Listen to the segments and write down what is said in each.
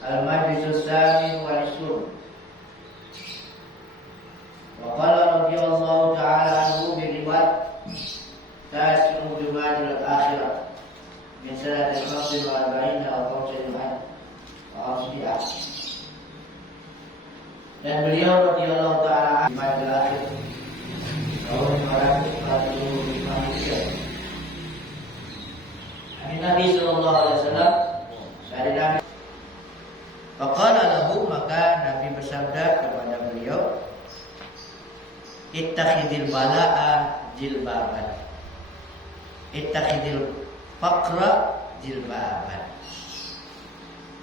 Al-Majlis Samin wal Isrun. Wa qala radhiyallahu ta'ala anhu bi riwayat Tasi'u Jumadil Akhirah min sanati 45 atau 45 wa 50. Dan beliau radhiyallahu ta'ala Jumadil Akhir tahun 445 Hijriah. Nabi sallallahu alaihi wasallam dari Nabi. Faqala lahu, maka Nabi bersabda kepada beliau, ittakhidil bala'a jilbaban, ittakhidil faqra jilbaban.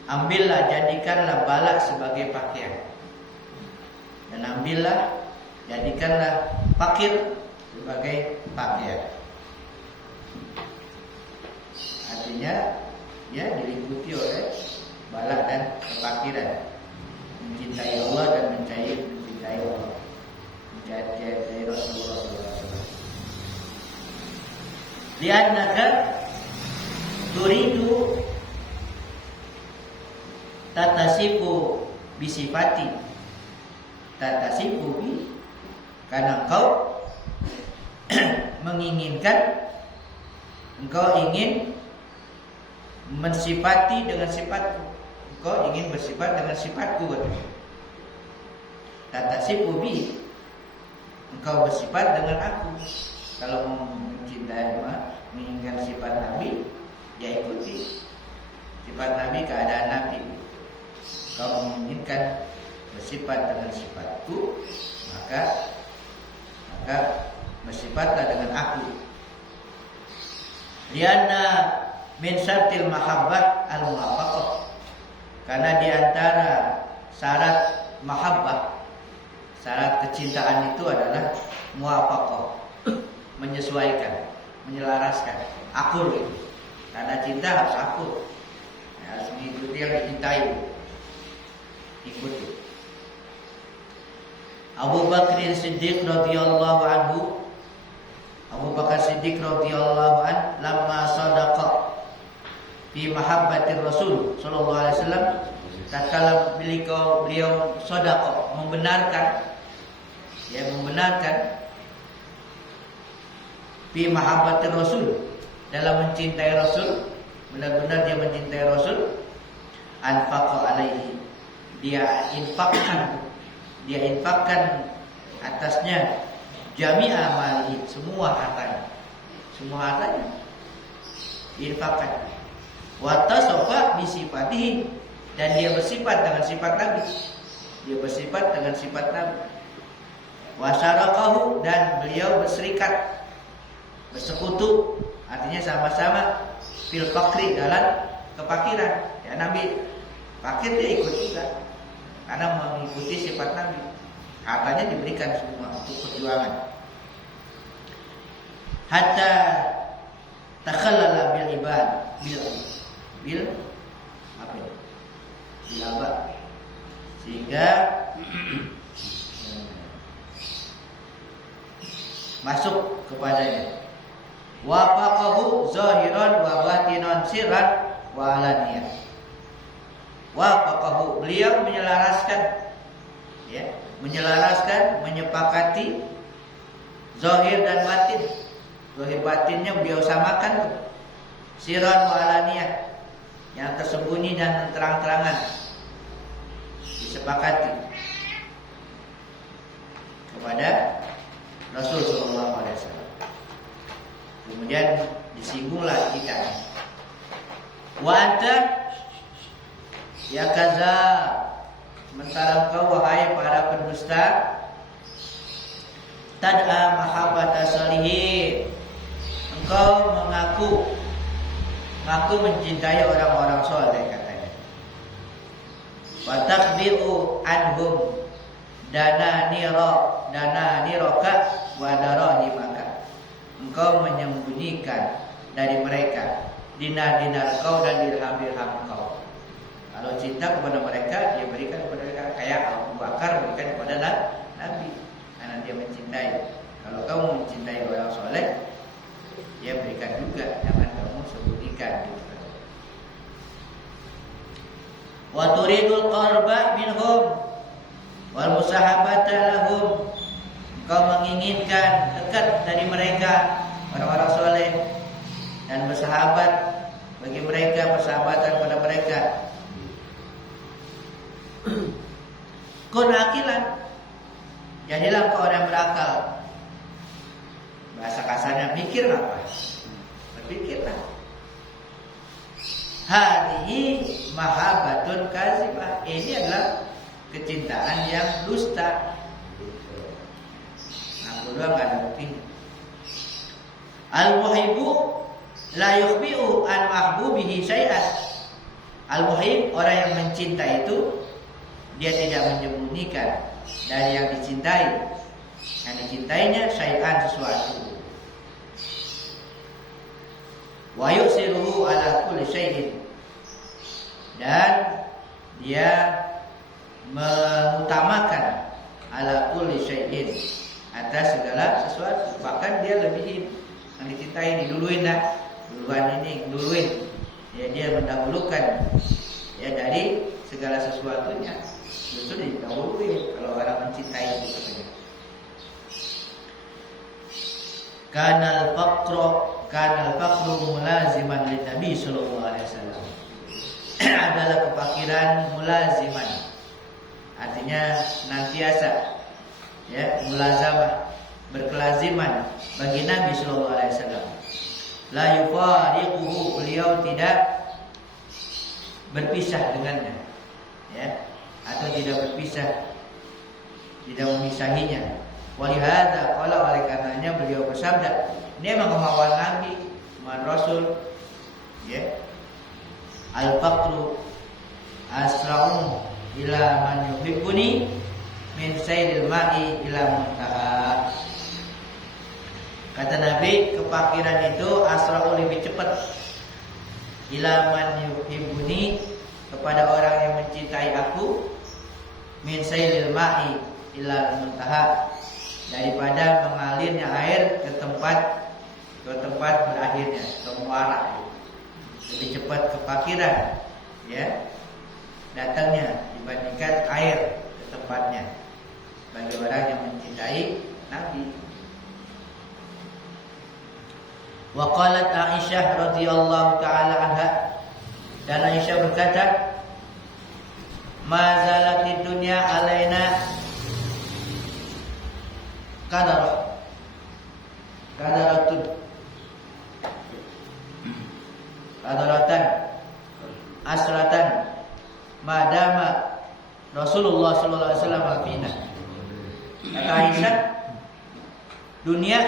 Ambillah, jadikanlah bala sebagai pakaian, dan ambillah, jadikanlah fakir sebagai pakaian. Artinya ya diliputi oleh balak dan kefakiran, mencintai Allah dan mencintai Allah, mencintai Rasulullah SAW. Li'annaka turidu tatasifu bisifati, tatasifu bi, karena engkau menginginkan, engkau ingin mensifati dengan sifatku, engkau ingin bersifat dengan sifatku. Tatasifu bi, engkau bersifat dengan aku. Kalau mencintai, menginginkan sifat Nabi, ya ikuti sifat Nabi, keadaan Nabi. Kalau menginginkan bersifat dengan sifatku, maka bersifatlah dengan aku. Lianna min syartil mahabbah al-muwafaqah, karena di antara syarat mahabbah, syarat kecintaan itu adalah muwafaqah, menyesuaikan, menyelaraskan, akur gitu. Karena cinta harus akur, harus mengikuti yang dicintai, ikuti. Abu Bakar Siddiq radhiyallahu anhu, Abu Bakar Siddiq radhiyallahu an, lamma sadaqa fi mahabbatir Rasul sallallahu alaihi wasallam, tatkala beliau shadaqah, membenarkan, ya membenarkan, fi mahabbatir Rasul, dalam mencintai Rasul, benar-benar dia mencintai Rasul, anfaqa alaihi, dia infakkan atasnya jami'a malihi, semua hartanya infakkan. Wa tasafa bi sifatihi, dan dia bersifat dengan sifat Nabi. Dia bersifat dengan sifat Nabi. Wa syarakahu, dan beliau berserikat, bersekutu, artinya sama-sama fil fakri, dalam kefakiran. Ya, Nabi fakir, dia ikut juga karena mengikuti sifat Nabi. Hartanya diberikan semua untuk perjuangan. Hatta takhallala bil ibad, bil apa ya? Bil abad, sehingga masuk kepadanya. Wafaqahu zahiran wa batinan, sirran wa alaniyah. Wafaqahu, beliau menyelaraskan, ya, menyelaraskan, menyepakati zahir dan batin. Zahir batinnya beliau samakan, sirran wa alaniyah, yang tersembunyi dan terang-terangan disepakati kepada Rasul sallallahu alaihi wasallam. Kemudian disinggunglah kita. Wa anta ya kaza, sementara engkau wahai para pendusta, tad'a mahabbata salihin, engkau mengaku mencintai orang-orang soleh, katanya. Wa takbiru anhum dana niroka wa darahimaka, engkau menyembunyikan dari mereka dinar-dinar kau dan dirham-dirham kau. Kalau cinta kepada mereka, dia berikan kepada mereka, kayak Abu Bakar berikan kepada Nabi, karena dia mencintai. Kalau kamu mencintai orang soleh, dia berikan juga, jangan kamu sembunyikan. Wa turidul qarba minhum wal musahabata lahum. Engkau menginginkan dekat dari mereka, orang-orang soleh, dan bersahabat bagi mereka, persahabatan pada mereka. Kun akilan, jadilah kau orang berakal. Bahasa kasarnya, mikir apa? Berpikirlah. Hadihi mahabbatun kazibah. Ini adalah kecintaan yang dusta. Aku doang gak ada buktinya. Al-muhibbu la yukhbi'u an mahbubihi syai'an. Al-muhib, orang yang mencinta itu dia tidak menyembunyikan dari yang dicintai. Yang dicintainya syai'an, sesuatu. Wa yusiruhu ala kulli syai'in. Dan dia mengutamakan ala kulli syai'in, atas segala sesuatu. Bahkan dia lebih yang dicintai, diduluin lah. Duluan ini, duluin. Ya, dia mendahulukan ya dari segala sesuatunya. Justru didahului kalau orang mencintai itu saja. Kanal faqru mulaziman lin Nabi sallallahu alaihi wasallam. Adalah kefakiran mulaziman. Artinya senantiasa, ya, mulazamah, berkelaziman bagi Nabi sallallahu alaihi wasallam. La yufariquhu, beliau tidak berpisah dengannya, ya, atau tidak berpisah, tidak memisahinya. Walihada qala, oleh karenanya beliau bersabda, ini memang kemauan Nabi, kemauan Rasul, ya. Al-faqru asra'u ila man yuhibbuni min sayril ma'i ila muntaha. Kata Nabi, kefakiran itu asra'u, lebih cepat, ila man yuhibbuni, kepada orang yang mencintai aku, min sayril ma'i ila muntaha, daripada mengalirnya air ke tempat berakhirnya, ke muara. Lebih cepat kefakiran, ya, datangnya dibandingkan air ke tempatnya bagi orang yang mencintai Nabi. Wa qalat Aisyah radhiyallahu taala anha, dan Aisyah berkata, ma zalatid dunya alaina kadaratan asratan madama Rasulullah sallallahu alaihi wasallam fina. Kata Aisyah, dunia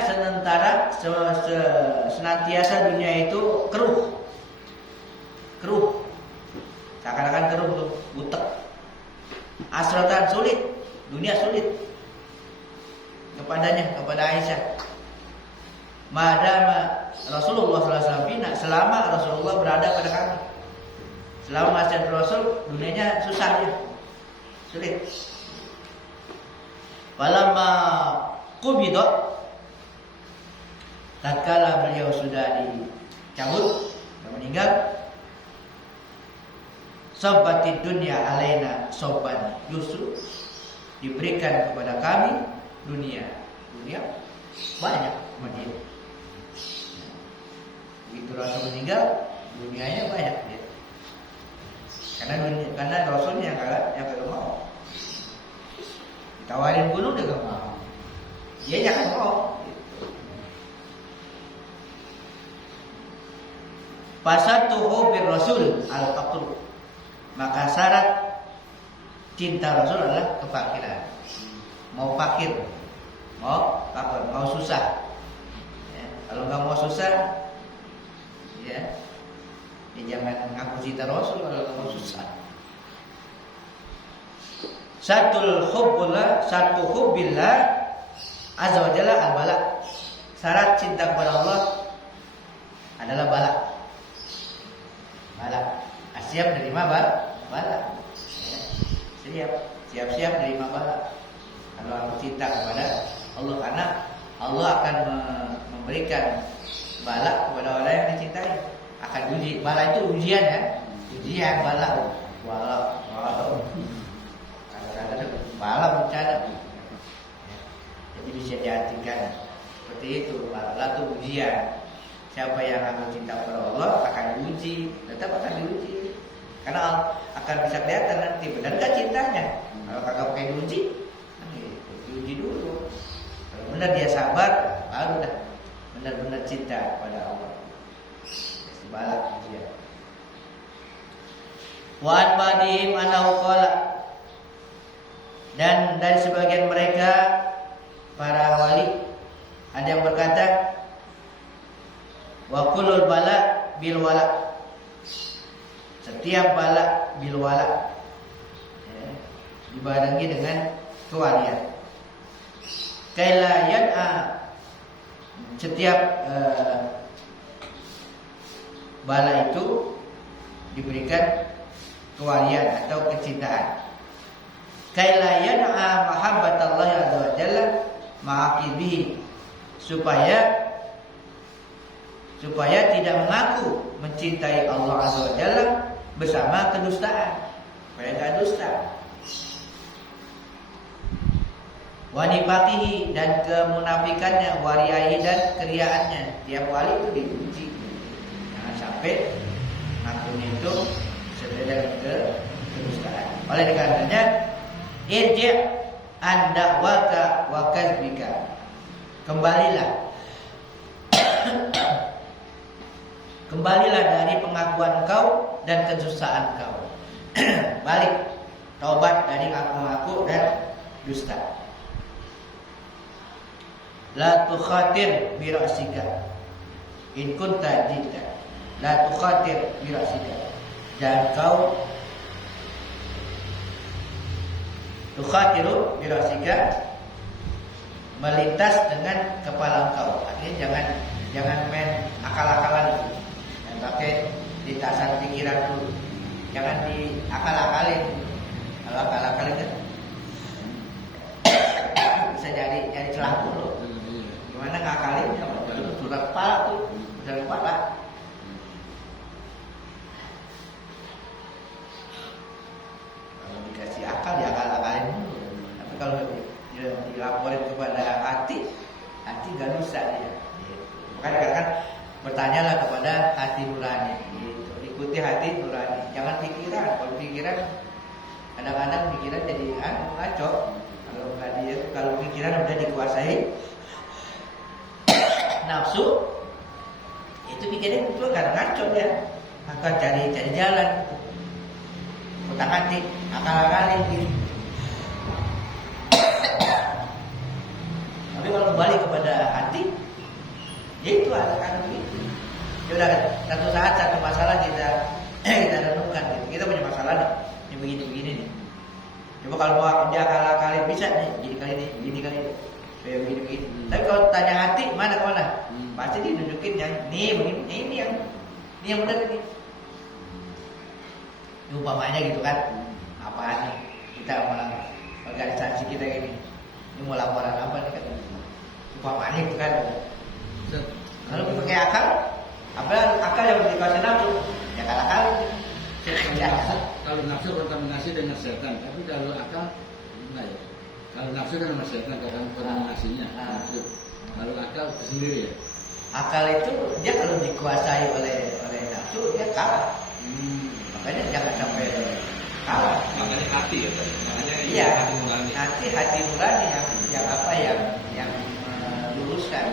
senantiasa dunia itu keruh, seakan-akan keruh tuh, butek. Asratan, sulit, dunia sulit kepada Aisyah. Madama Rasulullah sallallahu alaihi wasallam, selama Rasulullah berada pada kami, selama masih Rasul, dunianya susah, ya, sulit. Falamma qubida, tatkala beliau sudah dicabut dan meninggal, sabbatid dunya alaina sabban, justru diberikan kepada kami dunia banyak sama dia. Begitu Rasul meninggal, dunianya banyak dia. Karena Rasulnya yang gak mau. Ditawarin gunung dia gak mau. Dia jangan mau. Fasatuhu bir Rasul al-faqr, maka syarat cinta Rasul adalah kefakiran. Mau fakir, mau susah. Ya, kalau nggak mau susah, ya jangan ngaku cinta Rasul kalau nggak mau susah. Satu hubbillah azza wa jalla al-bala. Syarat cinta kepada Allah adalah bala. Siap menerima bala. Ya, siap menerima bala. Kalau aku cinta kepada Allah, karena Allah akan memberikan bala kepada orang yang dicintai. Akan uji. Bala itu ujian, ya. Ujian bala. Seperti itu, lalu ujian. Siapa yang akan cinta kepada Allah akan diuji, tetap akan diuji. Karena akan bisa kelihatan nanti benar gak cintanya. Kalau kagak pakai diuji dulu. Kalau benar dia sabar, baru dah benar-benar cinta kepada Allah. Sebalas ujian. Wa an ba'dihim annahu qala, dan dari sebagian mereka para wali ada yang berkata, wa kullul bala bil wala, setiap bala bil wala, dibarengi dengan kewalian. Kaila yan'a, setiap bala itu diberikan kewalian atau kecintaan. Kaila yan'a mahabbatallahi azza wa jalla ma'aqibihi, supaya tidak mengaku mencintai Allah azza wa jalla bersama kedustaan, supaya enggak dusta. Wa nifaqihi, dan kemunafikannya, wariyahi, dan keriaannya. Tiap wali itu diuji. Jangan sampai ngakunya itu sebenarnya kedustaan. Oleh karenanya, irji' an da'waka wa kadzbika, kembalilah dari pengakuan kau dan kedustaan kau. Balik, taubat dari ngaku-ngaku dan dusta. La tukhatir bi ra'sika in kunta jidda. La tukhatir bi ra'sika, dan kau tukhatiru bi ra'sika, melintas dengan kepala kau. Artinya jangan main akal-akalan, dan pakai lintasan pikiran dulu. Jangan diakal-akalin. Kalau akal-akalin kan bisa jadi celah dulu. Gimana ngakalin? Surat kepala tuh, surat kepala. Kalau dikasih akal, ya akal-akalin dulu. Tapi kalau dilaporin kepada hati nggak bisa dia. Makanya kan bertanyalah kepada hati nurani. Gitu. Ikuti hati nurani, jangan pikiran. Kalau pikiran, kadang-kadang pikiran jadi ngaco. Kalau pikiran udah dikuasai nafsu, itu pikiran itu akan ngaco ya, akan cari jalan, utang hati, akal-akalin gitu. Tapi kalau kembali kepada hati, ya itu akan begitu. Ya udah, satu saat satu masalah kita renungkan gitu. Kita punya masalah nih, yang begini nih. Coba kalau mau dia akal-akalin bisa nih, gini kali ini. Kayak begini. Tapi kalau tanya hati, mana kemana? Pasti dia nunjukin yang nih begini, ini yang benar nih. Ini umpamanya gitu kan? Apaan nih? Kita organisasi kita gini. Ini mau laporan apa nih kan? Umpamanya gitu kan? Kalau kita pakai akal, akal yang dikuasai nafsu, ya akal. Kalau nafsu kontaminasi dengan setan, tapi kalau akal enggak ya. Kalau nafsu kan sama setan, karena kontaminasinya nafsu. Kalau akal sendiri ya. Akal itu dia kalau dikuasai oleh nafsu dia kalah. Makanya jangan sampai kalah. Makanya hati ya, makanya iya, hati nurani. Hati nurani yang meluruskan.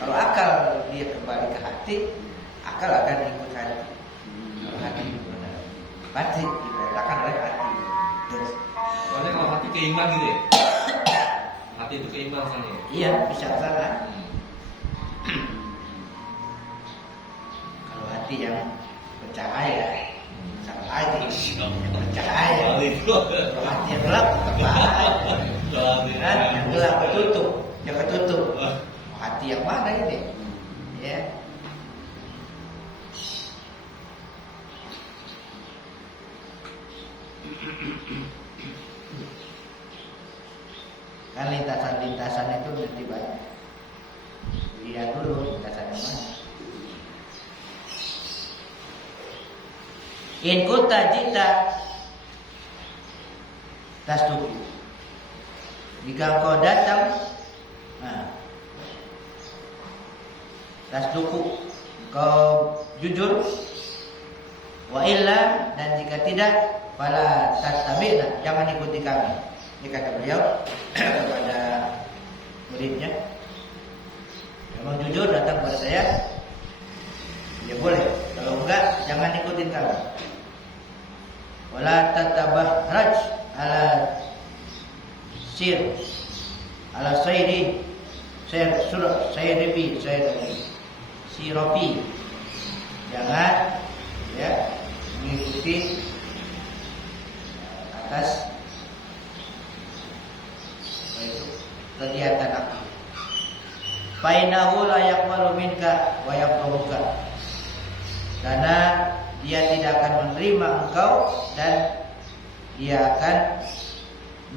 Kalau akal dia kembali ke hati, akal akan ikut hati. Hati benar. Pasti diperintahkan oleh hati. Terus. Soalnya kalau hati keimbang gitu ya. Hati itu keimbang sana ya. Iya, bisa sana. Kalau hati yang bercahaya, sama aja. Bercahaya. Kalau hati yang gelap, yang gelap ketutup. Hati yang mana ini? Ya. Kan lintasan itu nanti banyak. Lihat dulu lintasan yang mana. In kunta jita tasduqu. Jika kau datang, tasduku, engkau jujur. Wa illa, dan jika tidak, fala tattabi'na, jangan ikuti kami. Ini kata beliau kepada muridnya. Memang jujur datang kepada saya, ya boleh. Kalau enggak, jangan ikutin kami. Wala tatabahraj ala sir ala sayri sayribi siropi, jangan ya mengikuti atas kegiatan aku. Fainahu la yaqbalu minka wa yaqbaluka, karena dia tidak akan menerima engkau dan dia akan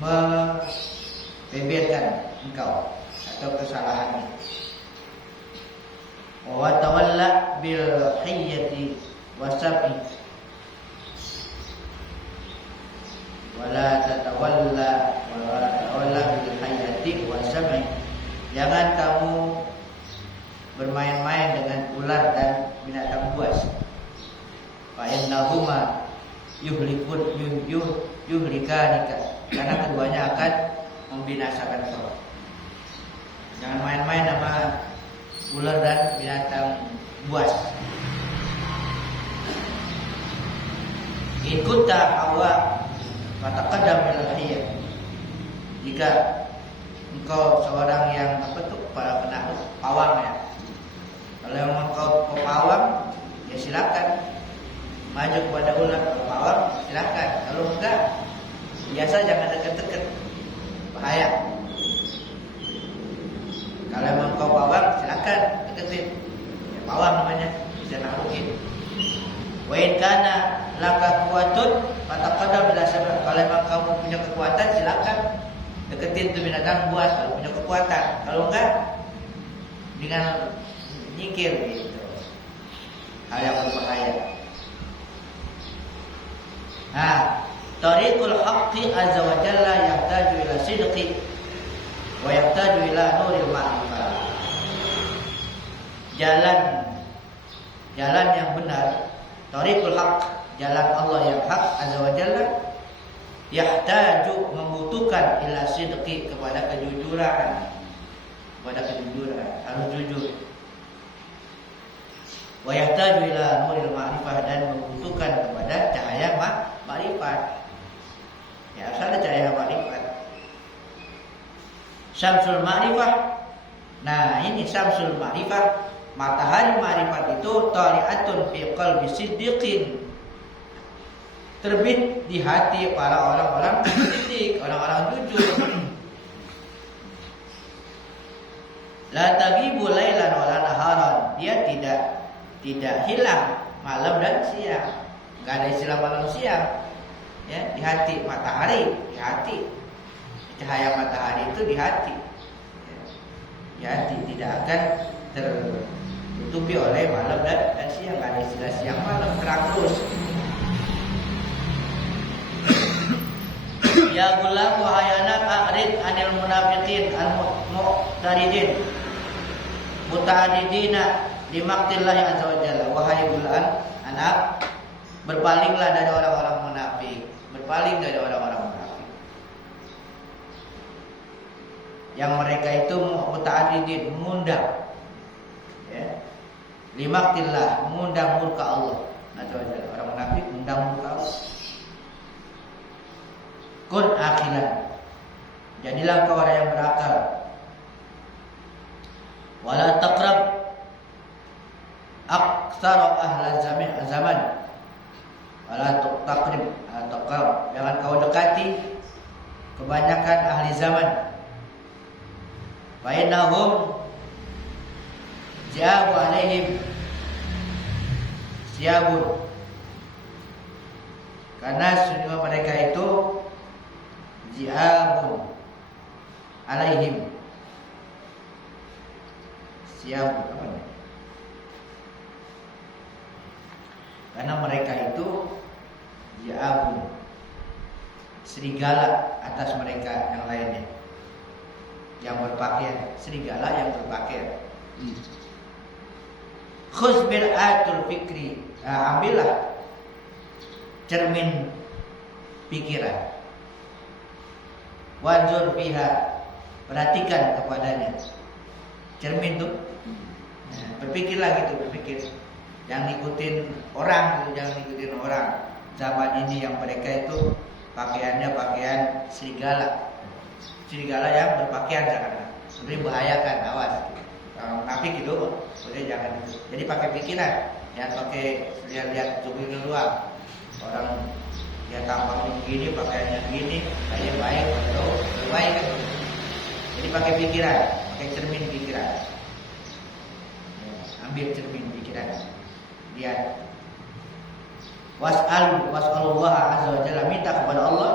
membeberkan engkau atau kesalahannya. Wa tawalla bil hiyyati wasabi, wala tatawalla bil hiyyati wasabi, jangan kamu bermain-main dengan ular dan binatang buas. Fa innahuma yuhlikanika, karena keduanya akan membinasakan kau. Jangan main-main sama ular dan binatang buas. In kunta hawa fataqaddam bil hayy, jika engkau seorang yang para penakluk pawang ya. Kalau memang kau pawang, ya silakan maju kepada ular. Kalau pawang silakan. Kalau enggak, biasa jangan dekat-dekat, bahaya. Kalau memang kau pawang, silakan deketin. Ya, pawang namanya, bisa naklukin. Wa in kana laka quwwatun fataqaddam ila sabab, kalau memang kamu punya kekuatan, silakan deketin tuh binatang buas kalau punya kekuatan. Kalau enggak, dengan nyingkir gitu. Hal yang berbahaya. Tariqul haqqi azza wa jalla yahtaju ila sidqi wa yahtaju ila nuril ma'rifah. Jalan yang benar, tariqul haqq, jalan Allah yang hak azza wa jalla, yahtaju, membutuhkan ila sidqi, kepada kejujuran, harus jujur. Wa yahtaju ila nuril ma'rifah, dan membutuhkan kepada cahaya ma'rifat. Ya, harus ada cahaya ma'rifat. Syamsul ma'rifah. Nah, ini syamsul ma'rifah, matahari ma'rifat itu tali'atun fi qalbi siddiqin, terbit di hati para orang-orang siddiq, orang-orang jujur. La taghibu lailan wala naharan, dia tidak hilang malam dan siang. Enggak ada istilah malam siang. Ya, di hati matahari, di hati. Cahaya matahari itu di hati. Ya, di hati tidak akan tertutupi oleh malam dan siang. Enggak ada istilah siang malam, terang terus. Ya gulam wahai anak, a'rid anil munafiqin al-mu'taridin muta'adidina limaktillah azza wa jalla. Wahai gulam anak, berpalinglah dari orang-orang munafik. Berpaling dari orang-orang munafik yang mereka itu muta'adidin, mengundang, ya, limaktillah, mengundang murka Allah azza wa jalla. Orang munafik mengundang murka Allah. Kun akilan, jadilah kau orang yang berakal. Wala taqrab aktsara ahla zaman. Wala taqrib taqrab, jangan kau dekati kebanyakan ahli zaman. Fa innahum jabu alaihim siabun, karena sesungguhnya mereka itu ziabun alaihim. Siabun apa ini? Karena mereka itu ziabun, serigala atas mereka yang lainnya, yang berpakaian. Serigala yang berpakaian. Khuz mir'atul fikri. Ambillah cermin pikiran. Wanzur fiha, perhatikan kepadanya. Cermin tuh. Nah, berpikirlah gitu, berpikir. Jangan ngikutin orang, gitu, jangan ngikutin orang. Zaman ini yang mereka itu pakaiannya pakaian serigala. Serigala yang berpakaian sekarang. Sebenarnya membahayakan, awas. Kalau munafik gitu, udah jangan gitu. Jadi pakai pikiran, jangan pakai lihat-lihat cubit luar. Orang ya tampangnya begini, pakaiannya begini, kayak baik atau baik kan? Jadi pakai pikiran, pakai cermin pikiran. Ambil cermin pikiran. Lihat. Was'alullah azza wa jalla, minta kepada Allah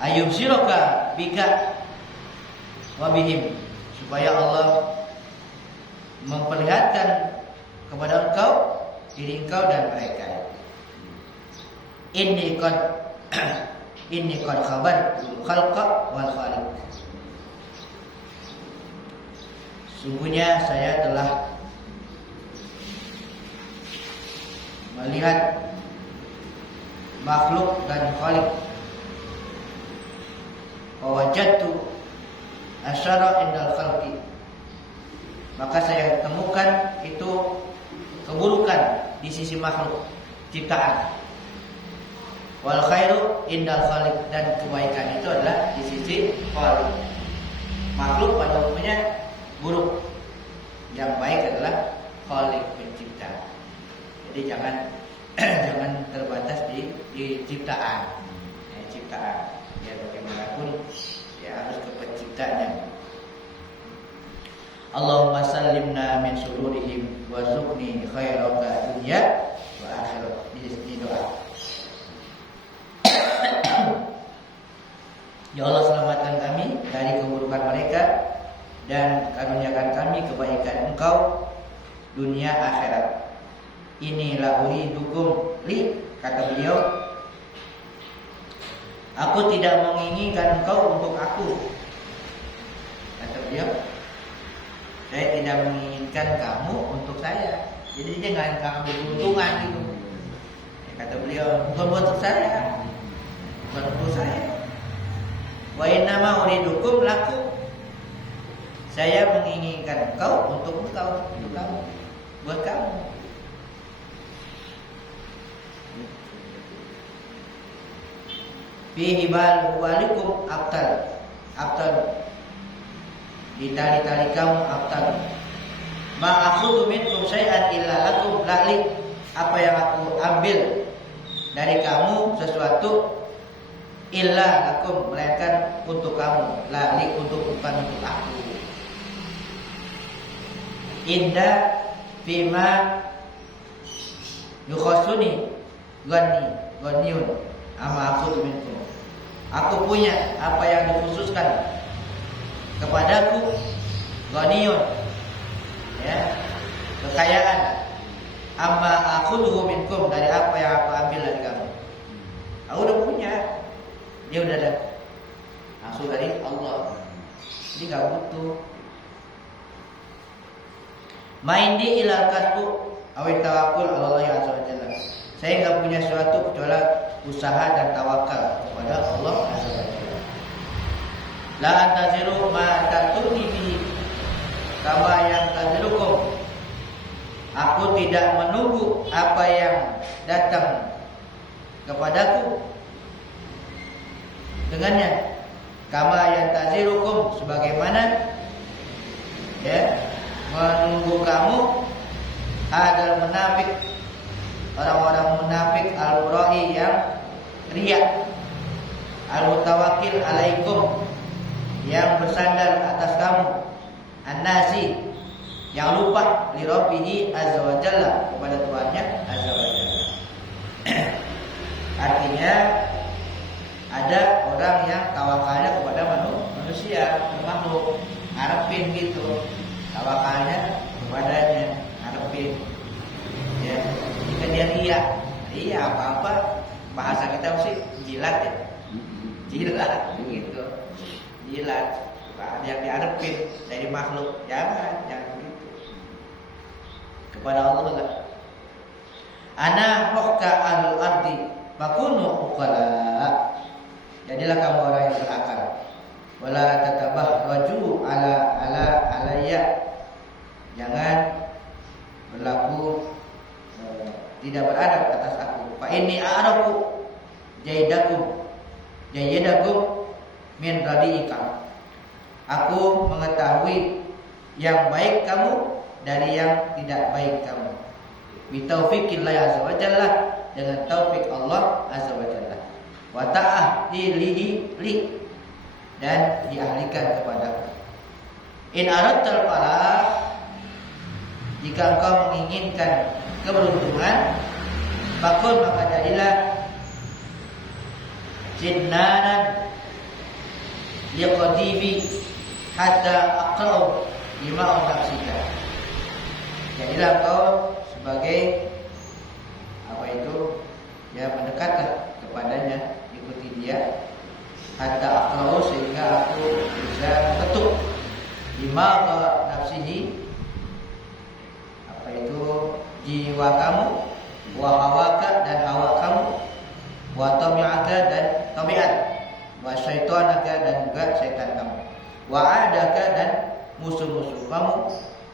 ayub siroka bika wa bihim, supaya Allah memperlihatkan kepada engkau diri engkau dan mereka. Inni qad khabartul khalqa wal khaliq. Sungguhnya saya telah melihat makhluk dan khaliq. Wa wajadtu asyara indal khalqi. Maka saya temukan itu keburukan di sisi makhluk ciptaan. Wal khairu indal khaliq, dan kebaikan itu adalah di sisi khaliq. Makhluk pada umumnya buruk. Yang baik adalah khaliq, pencipta. Jadi jangan terbatas di ciptaan. Ya, ciptaan. Ya bagaimanapun ya harus ke penciptanya. Allahumma sallimna min sururihim warzuqni khairaka dunya wa akhirat. Ini doa. Ya Allah, selamatkan kami dari keburukan mereka dan karuniakan kami kebaikan Engkau dunia akhirat. Inilah uridukum li, kata beliau, aku tidak menginginkan Engkau untuk aku. Kata beliau, saya tidak menginginkan kamu untuk saya. Jadi dia nggak ambil keuntungan gitu. Ya, kata beliau, bukan untuk saya, bukan untuk saya. Wa innama uridukum lakum, saya menginginkan engkau untuk engkau, untuk kamu, buat kamu. Fi hibal walikum abtal, di tali-tali kamu abtal. Ma akhudhu minkum syai'an illa lakum, lali, apa yang aku ambil dari kamu sesuatu illa lakum, melainkan untuk kamu, lali, bukan untuk aku. Inda fima yukhasuni ghaniyun ama aku minkum. Aku punya apa yang dikhususkan kepadaku, ghaniyun, ya, kekayaan, amma akhudhu minkum, dari apa yang aku ambil dari kamu. Aku udah punya, dia udah ada langsung dari Allah, jadi nggak butuh. Maindi ilal kasbu awit tawakkul Allah azza wa jalla. Saya nggak punya sesuatu kecuali usaha dan tawakal kepada Allah azza wa jalla. La antaziru ma tatuni bi kama yang tazirukum. Aku tidak menunggu apa yang datang kepadaku dengannya. Kama yang tazirukum, sebagaimana ya menunggu kamu adal munafik, orang-orang munafik al-mura'i yang riya, al-mutawakkil alaikum, yang bersandar atas kamu, an-nasi, yang lupa li rabbihi azza wa jalla, kepada Tuhannya azza wa jalla. Artinya ada orang yang tawakalnya kepada manusia, makhluk, ngarepin gitu, tawakalnya kepadanya, ngarepin, ya. Jika dia iya apa-apa, bahasa kita mesti jilat ya, jilat gitu, jilat. Ada yang diarepin dari makhluk, jangan begitu. kepada Allah lah. Ana rohka alul ardi fakunu uqala. Jadilah kamu orang yang berakal. Wala tatabahraju alayya. Jangan berlaku tidak beradab atas aku. Fa inni a'rafu jaydakum min radiika. Aku mengetahui yang baik kamu dari yang tidak baik kamu. Bi taufiqillah azza wa jalla, dengan taufik Allah azza wa jalla. Wa ta'ahlihi li, dan diahlikan kepadaku. In aradtal falah, jika engkau menginginkan keberuntungan, fakun maka jadilah jinnanan liqadibi hatta aqra'u lima nafsika. Jadilah engkau sebagai ya mendekatlah kepadanya, ikuti dia hatta aqra'u, sehingga aku bisa ketuk lima nafsihi, jiwa kamu, wa hawaka, dan hawa kamu, wa tabi'aka, dan tabiat, wa syaitanaka, dan juga syaitan kamu, wa adaka, dan musuh-musuh kamu,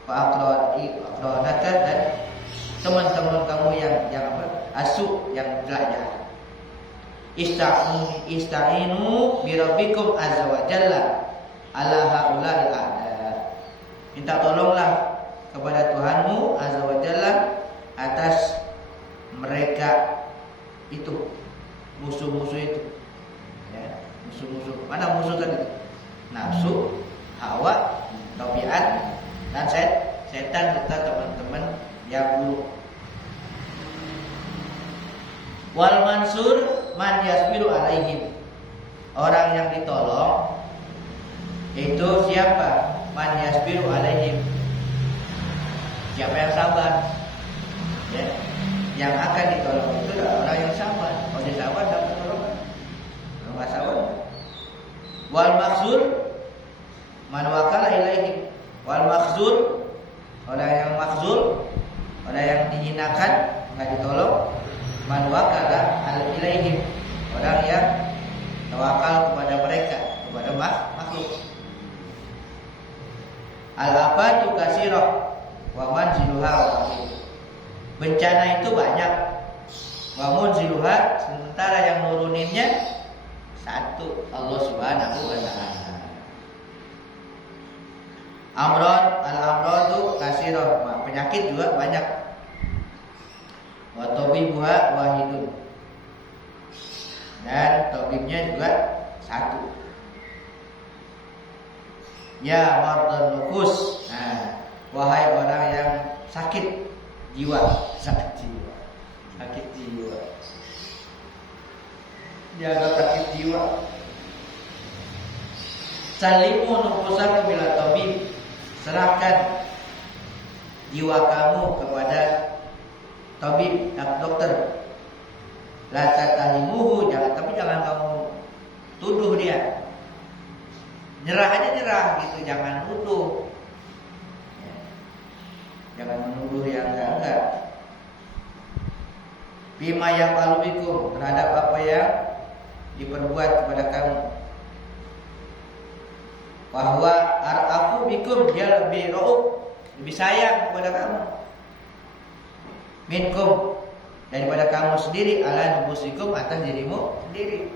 wa aqranaka, dan teman-teman kamu yang asu, yang jahat. Ista'inu bi rabbikum azza wa jalla ala haula'il a'da. Minta tolonglah kepada Tuhanmu azza wa jalla atas mereka itu, musuh-musuh itu. Ya, musuh-musuh. Mana musuh tadi? Nafsu, hawa, tabiat, dan setan serta teman-teman yang buruk. Wal mansur man yasbiru alaihim. Orang yang ditolong itu siapa? Man yasbiru alaihim. Siapa yang sabar? Ya. Yang akan ditolong itu adalah orang yang sabar. Kalau dia sabar dapat pertolongan. Kalau nggak sabar. Wal makhzul man wakala ilaihim. Wal makhzul, orang yang makhzul, orang yang dihinakan, nggak ditolong. Man wakala ilaihim, orang yang tawakal kepada mereka, kepada makhluk. Al-afatu kasirah wa manziluha wahid. Bencana itu banyak. Wa munziluha, sementara yang nuruninnya satu, Allah Subhanahu wa taala. Amrod, al-amrodu kasirah, penyakit juga banyak. Wa tabibuha wahidun, dan tabibnya juga satu. Ya mardun nufus, nah, wahai orang yang sakit jiwa, sakit jiwa. Jaga sakit jiwa. Salimu nufusakum ila tabib, serahkan jiwa kamu kepada tabib, dokter. La tatahimuhu, tapi jangan kamu tuduh dia. Nyerah aja nyerah gitu, jangan tuduh. Jangan menuduh yang enggak. Bima yang palubikum, terhadap apa yang diperbuat kepada kamu. Bahwa arafu bikum, dia lebih rauf, lebih sayang kepada kamu. Minkum, daripada kamu sendiri, ala nufusikum, atas dirimu sendiri.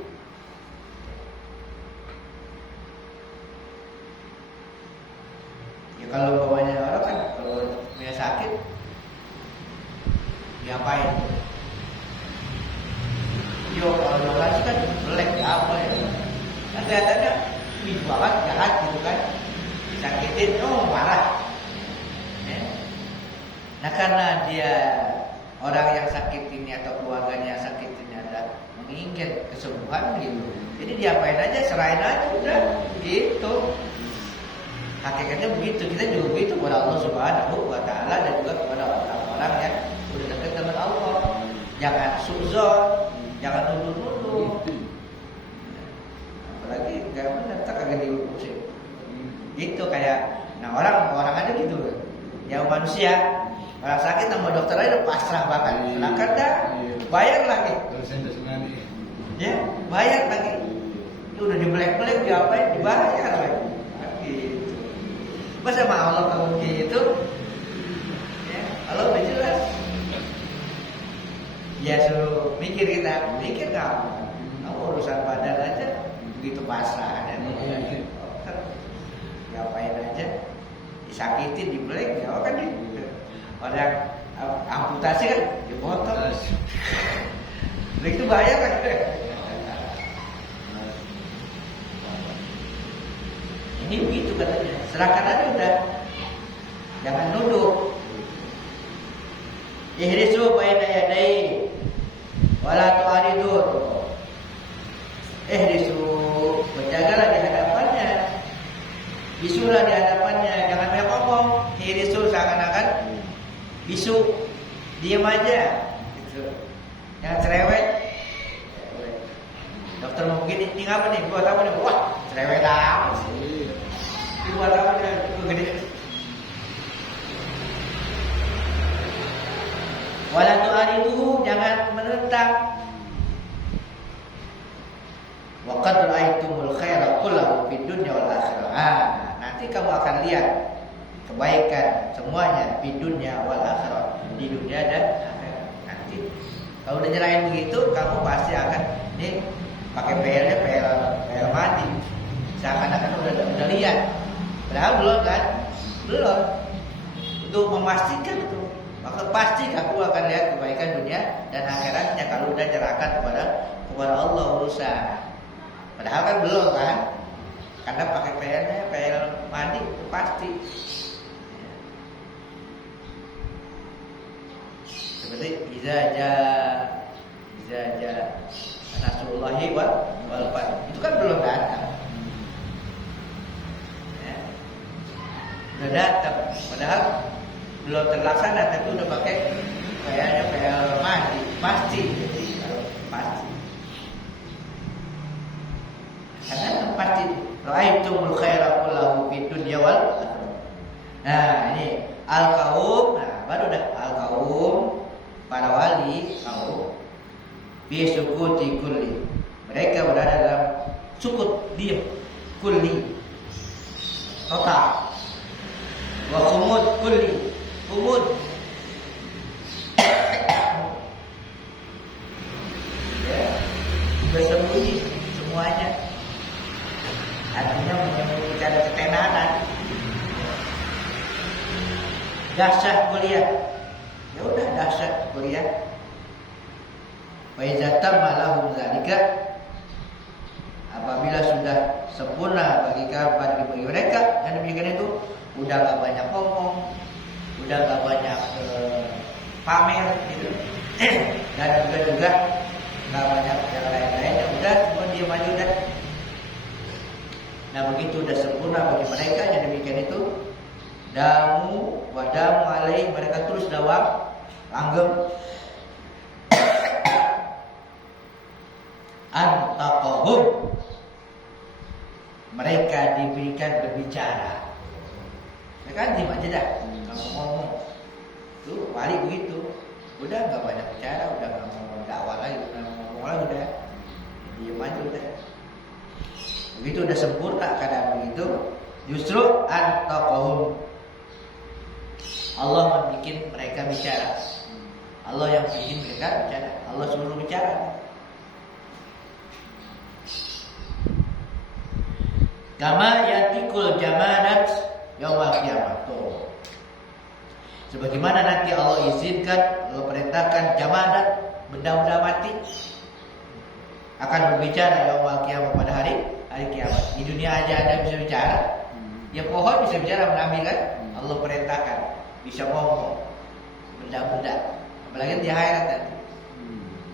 Ya kalau bawahnya orang kan, kalau punya sakit, diapain? Yo kalau dokter kan melek ya apa ya? Kan kelihatannya ih banget, jahat gitu kan, disakitin, oh marah. Ya. Nah karena dia orang yang sakit ini atau keluarganya yang sakit ini ada menginginkan kesembuhan gitu, jadi diapain aja, serahin aja udah gitu. Hakikatnya begitu, kita juga begitu kepada Allah Subhanahu wa taala, dan juga kepada orang-orang yang sudah dekat dengan Allah. Jangan suzon, jangan nuduh-nuduh. Apalagi enggak benar, tak kagak diurusin. Itu kayak, nah orang aja gitu. Ya manusia Orang sakit sama dokter aja udah pasrah banget. Iya. Sedangkan dah Iya. bayar lagi. Terus saya senang. Ya, bayar lagi. Itu udah dibelek-belek, diapain, dibayar lagi. Gitu. Masa sama Allah kalau gitu? Ya, Allah udah jelas. Ya suruh mikir kita, mikir kamu urusan badan aja begitu pasrah dan dokter, ngapain aja, disakitin, dibelek, ya kan gitu. Orang amputasi kan, dipotong, begitu bayar kan. Ini begitu katanya, serahkan aja udah, jangan nunduk. Ihrisu baina yadai wala tu'aridu. Ihrisu, berjagalah di hadapannya, bisulah di hadapannya, jangan banyak ngomong. Ihrisu seakan-akan bisu, diam aja gitu. Jangan cerewet. Dokter mau begini, ini apa nih? Buat apa nih? Wah, cerewet amat sih. Ini buat apa nih? Gede. Wala tu'ariduhu, jangan menentang. Wa qad ra'aitumul khaira kullahu fid dunya wal akhirah. Nanti kamu akan lihat kebaikan semuanya di dunia wal akhirah, di dunia dan akhirat. Nanti kalau udah nyerahin begitu, kamu pasti akan ini pakai PL-nya PL mati. Seakan-akan udah lihat. Padahal belum kan? Belum. Untuk memastikan itu, maka pasti aku akan lihat kebaikan dunia dan akhiratnya kalau udah nyerahkan kepada Allah urusan. Padahal kan belum kan? Karena pakai PL mandi itu pasti. Seperti iza ja nasrullahi wal fath. Itu kan belum datang. Ya. Udah datang, padahal belum terlaksana, tapi udah pakai kayaknya PL mati, pasti, jadi pasti. Karena pasti ra'aitumul khaira kullahu fid dunya wal akhirah. Nah, ini al-qaum, nah baru dah al-qaum, para wali kaum fi sukuti kulli. Mereka berada dalam sukut, diam, kulli, total. Wa khumud kulli, khumud. Ya, bersembunyi semuanya. Artinya menyembunyikan ketenaran. Dahsyat kuliah. Ya udah dahsyat kuliah. Wa idza tamma lahum zalika, apabila sudah sempurna bagi mereka yang demikian itu, udah gak banyak ngomong, udah gak banyak pamer gitu, dan juga gak banyak yang lain-lainnya, udah cuma diam aja udah. Nah begitu udah sempurna bagi mereka yang demikian itu, damu wadamu alaih, mereka terus dawam langgeng. Antaqahum, mereka diberikan berbicara. Mereka diam aja dah, nggak mau ngomong. Tuh wali begitu, udah nggak banyak bicara, udah nggak mau dakwah lagi, udah nggak mau ngomong lagi, udah diam aja udah. Begitu udah sempurna keadaan begitu, justru antaqahum, Allah membuat mereka bicara. Allah yang bikin mereka bicara, Allah suruh bicara. Kama yatikul jamanat yaumil qiyamah. Sebagaimana nanti Allah izinkan, Allah perintahkan jamanat, benda-benda mati akan berbicara yaumil qiyamah, pada hari kiamat. Di dunia aja ada bisa bicara. Ya pohon bisa bicara, mengambil kan? Allah perintahkan bisa ngomong benda-benda. Apalagi di akhirat nanti.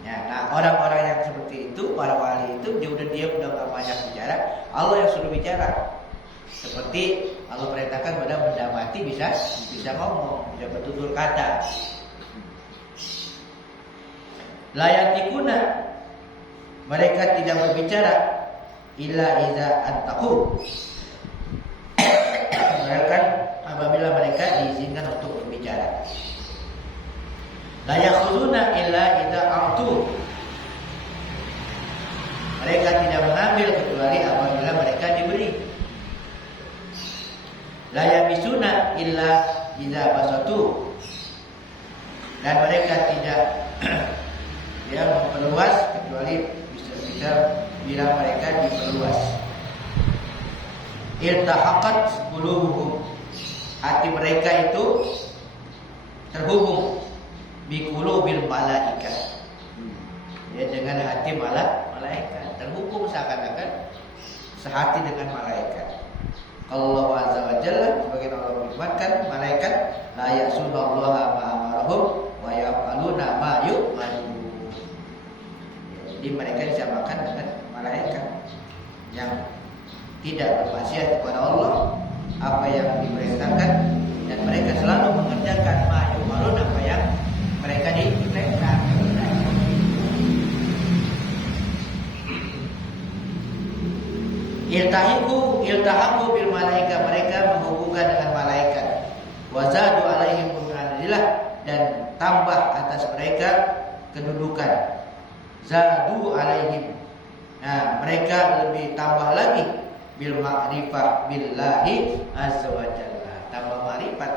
Ya, nah orang-orang yang seperti itu, para wali itu, dia udah diam, udah gak banyak bicara. Allah yang suruh bicara. Seperti Allah perintahkan pada benda mati bisa ngomong, bisa bertutur kata. La yatikuna, mereka tidak berbicara illa iza antaqu, mereka apabila mereka diizinkan untuk berbicara. La yakhuduna illa idza a'tu. Mereka tidak mengambil kecuali apabila mereka diberi. La yabisuna illa idza basatu. Dan mereka tidak memperluas kecuali bisa bila mereka diperluas. Iltahaqat qulubuhum. Hati mereka itu terhubung biqulubil malaika. Ya, dengan hati malaikat terhubung seakan-akan sehati dengan malaikat. Allah azza wa jalla sebagian Allah firmankan malaikat la ya'sunallaha ma amarahum wa yaf'aluna ma yu'marun. Jadi mereka disamakan dengan malaikat yang tidak bermaksiat kepada Allah, apa yang diperintahkan, dan mereka selalu mengerjakan ma yu'marun, apa yang mereka diperintahkan. Iltahaku bil malaika, mereka menghubungkan dengan malaikat. Wazadu alaihim bunadillah, dan tambah atas mereka kedudukan. Zadu alaihim. Nah, mereka lebih tambah lagi bil ma'rifah billahi azza wa jalla. Tambah ma'rifat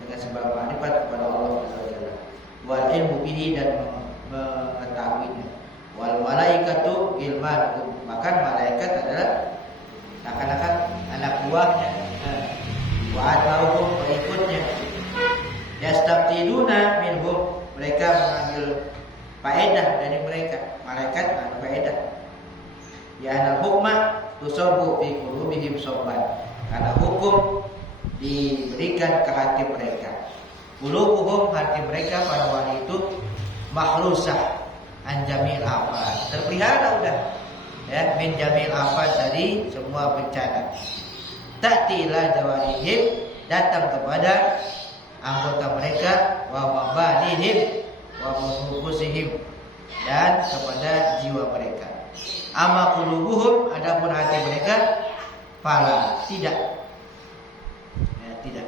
dengan sebab ma'rifat kepada Allah azza wa jalla. Wal ilmu bihi, dan mengetahuinya. Wal malaikatu ilmanuhum, maka malaikat adalah akan-akan anak buahnya. Wa atauhum, pengikutnya. Yastabtiluna minhum, mereka mengambil faedah dari mereka. Malaikat mengambil faedah. Ya anal hukma tusabu fi qulubihim sabban, karena hukum diberikan ke hati mereka. Qulubuhum, hati mereka pada waktu itu mahlusah anjamil afat, terpelihara udah ya, min jamil afat, dari semua bencana. Ta'tila jawarihim, datang kepada anggota mereka, wa mabalihim wa nufusihim, dan kepada jiwa mereka. Ama qulubuhum, adapun hati mereka, fala, tidak ya, tidak.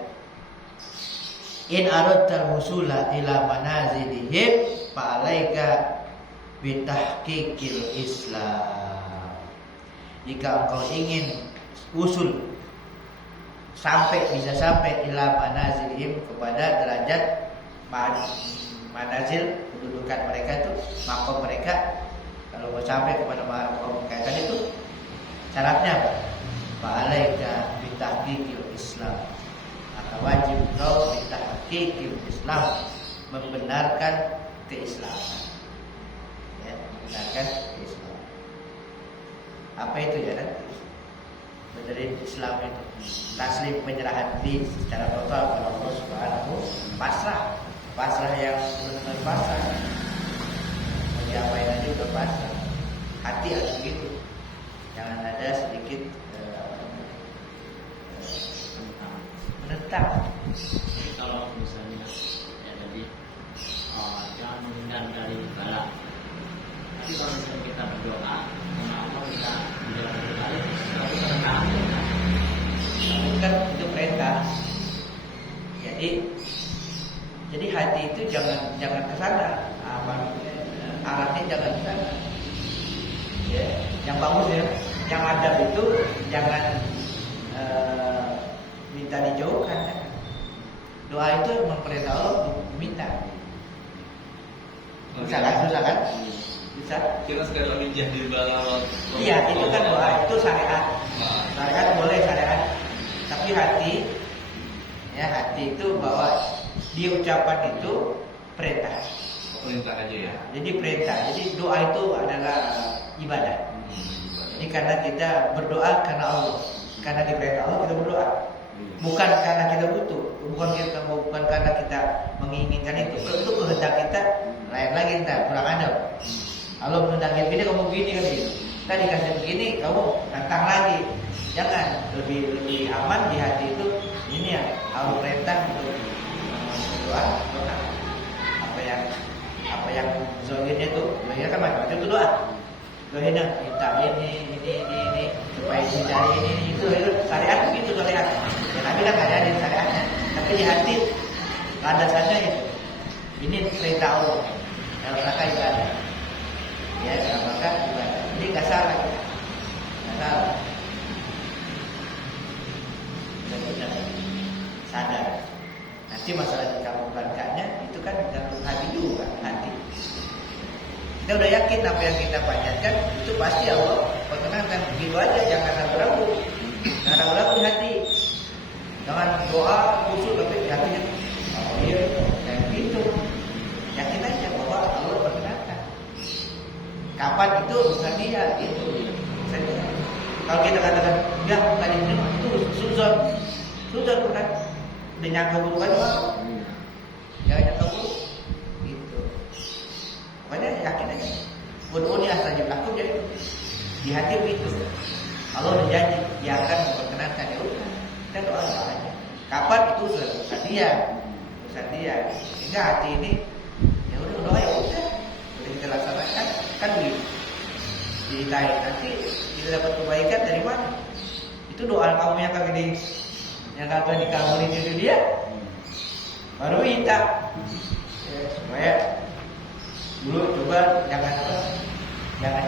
In aradtal wusula ila manazilihim fa alaika bitahqiqil Islam. Jika engkau ingin usul bisa sampai ila manazilihim, kepada derajat manazil, kedudukan mereka itu, makom mereka. Kalau mau sampai kepada makom mereka itu syaratnya apa? Fa alaika bitahqiqil Islam. Maka wajib kau bitahqiqil Islam, membenarkan keislaman. Benarkan Islam. Apa itu ya kan? Benerin Islam itu taslim, penyerahan diri secara total kepada Allah Subhanahu, pasrah yang benar-benar pasrah. Mau diapain aja udah pasrah. Hati harus begitu. Jangan ada sedikit menentang. Kalau misalnya ya tadi jangan menghindar dari bala. Tapi kalau misalnya kita berdoa, kenapa kita menjalankan berdoa itu sesuatu perintah? Kan itu perintah. Jadi hati itu jangan ke sana. Arahnya jangan ke sana. Ya, yang bagus ya, yang adab itu jangan minta dijauhkan. Ya. Doa itu memperintah Allah untuk minta. Susah kan? Bisa. Kita sekali minjah di bawah. Iya, itu kan doa, itu syariat. Syariat boleh, syariat. Tapi hati itu bahwa di ucapan itu perintah. Perintah aja ya. Jadi perintah. Jadi doa itu adalah ibadah. Jadi karena kita berdoa karena Allah, karena diperintah Allah kita berdoa. Bukan karena kita butuh, bukan karena kita menginginkan itu. Itu kehendak kita, lain lagi entah kurang adab. Kalau menentang begini kamu begini kan gitu. Kita dikasih begini kamu tantang lagi. Jangan, lebih aman di hati itu. Ini ya Allah perintah untuk doa. Apa yang zohirnya itu, zohirnya kan macam-macam itu doa. Zohirnya minta ini supaya dari ini itu syariat begitu syariat. Ya Nabi kan ada di syariatnya, tapi di hati landasannya itu Ini perintah Allah. Dalam rangka ibadah. Ya, dalam rangka ibadah. Jadi nggak salah. Nggak salah. Benar-benar sadar. Nanti masalah dikabulkan enggaknya itu kan tergantung hati juga, hati. Kita udah yakin apa yang kita panjatkan itu pasti Allah perkenankan. Begitu aja, jangan ragu-ragu. Jangan ragu-ragu di hati. Jangan doa khusyuk tapi hatinya oh iya kayak gitu. Yakin aja bahwa Allah perkenankan. Kapan itu bukan dia itu. Kalau kita katakan enggak bukan ini itu suzon bukan udah nyangka bukan jangan nyangka buruk gitu. Pokoknya yakin aja. Ini asal jumlahku jadi di hati begitu. Allah udah janji dia akan memperkenankan, ya udah kita doa aja. Kapan itu urusan dia. Sehingga hati ini ya udah doa ya udah kita laksanakan kan begitu. Dinikahi nanti kita dapat kebaikan dari mana? Itu doa kamu yang kagak dikabulin itu dia. Baru minta ya, supaya dulu coba jangan